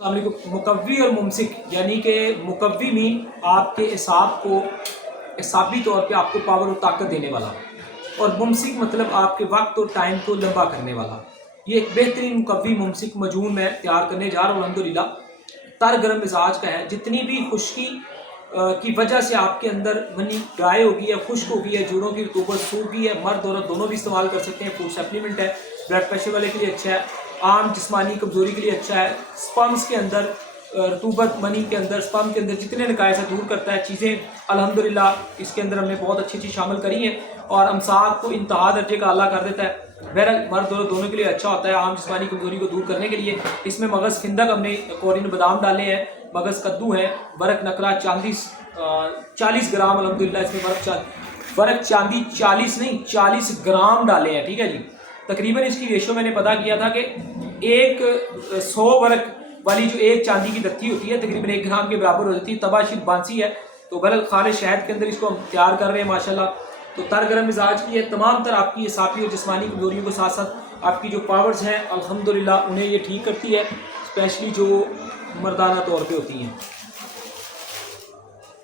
मुकव्वी और मुमसिक, यानी कि मुकव्वी मीन आपके एसाब को एसाबी तौर पे आपको पावर और ताकत देने वाला, और मुमसिक मतलब आपके वक्त और टाइम को लंबा करने वाला। ये एक बेहतरीन मुकव्वी मुमसिक मजून मैं तैयार करने जा रहा हूँ अल्हम्दुलिल्लाह। तर गर्म मिजाज का है। जितनी भी खुश्की की वजह से आपके अंदर मनी ड्राई होगी है, खुश्क होगी है, जोड़ों की रतूबत सूखी है, मर्द औरत दोनों भी इस्तेमाल कर सकते हैं। फूड सप्लीमेंट है, ब्लड प्रेशर वाले के लिए अच्छा है, आम जिस्मानी कमजोरी के लिए अच्छा है। स्पर्म्स के अंदर रतूबत, मनी के अंदर, स्पर्म के अंदर जितने नकाए से दूर करता है चीज़ें। अल्हम्दुलिल्लाह इसके अंदर हमने बहुत अच्छी चीज़ शामिल करी है और अमसाक को इंतहा दर्जे का आला कर देता है। बहरहाल मर्द और दोनों के लिए अच्छा होता है आम जिस्मानी कमजोरी को दूर करने के लिए। इसमें मगज़ फिंदक, हमने कोरिन बादाम डाले हैं, मगज़ कद्दू है, बरक नकरा 40 ग्राम अल्हम्दुलिल्लाह इसमें बरक चांदी 40 नहीं 40 ग्राम डाले हैं। ठीक है जी। तकरीबन इसकी रेशो मैंने पता किया था कि 100 बरक वाली जो एक चांदी की दत्ती होती है तकरीबन 1 ग्राम के बराबर हो जाती है। तबाशीर बांसी है, तो बहरहाल खाले शहद के अंदर इसको हम तैयार कर रहे हैं माशाल्लाह। तो तर गर्म मिजाज की है, तमाम तर आपकी ये साफी और जिस्मानी कमजोरियों के साथ साथ आपकी जो पावर्स हैं अल्हम्दुलिल्लाह उन्हें ये ठीक करती है, स्पेशली जो मर्दाना तौर पे होती हैं।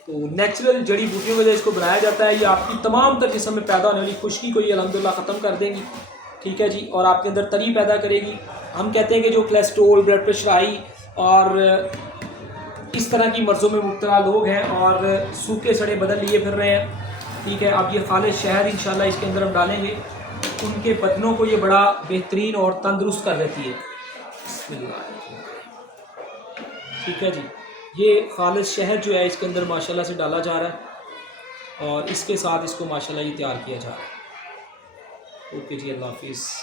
तो नेचुरल जड़ी बूटियों की वजह इसको बनाया जाता है। ये आपकी तमाम तर जिस्म में पैदा होने वाली खुश्की को ये अल्हम्दुलिल्लाह ख़त्म कर देंगी। ठीक है जी। और आपके अंदर तरी पैदा करेगी। हम कहते हैं कि जो कोलेस्ट्रोल, ब्लड प्रेशर हाई और इस तरह की मर्ज़ों में मुब्तला लोग हैं और सूखे सड़े बदन लिए फिर रहे हैं, ठीक है, अब ये खालिद शहद इंशाल्लाह इसके अंदर हम डालेंगे, उनके बदनों को ये बड़ा बेहतरीन और तंदुरुस्त कर देती है। ठीक है जी। ये खालिद शहद जो है इसके अंदर माशाल्लाह से डाला जा रहा है और इसके साथ इसको माशाल्लाह ये तैयार किया जा रहा है। ओके जी, अल्लाह हाफिज़।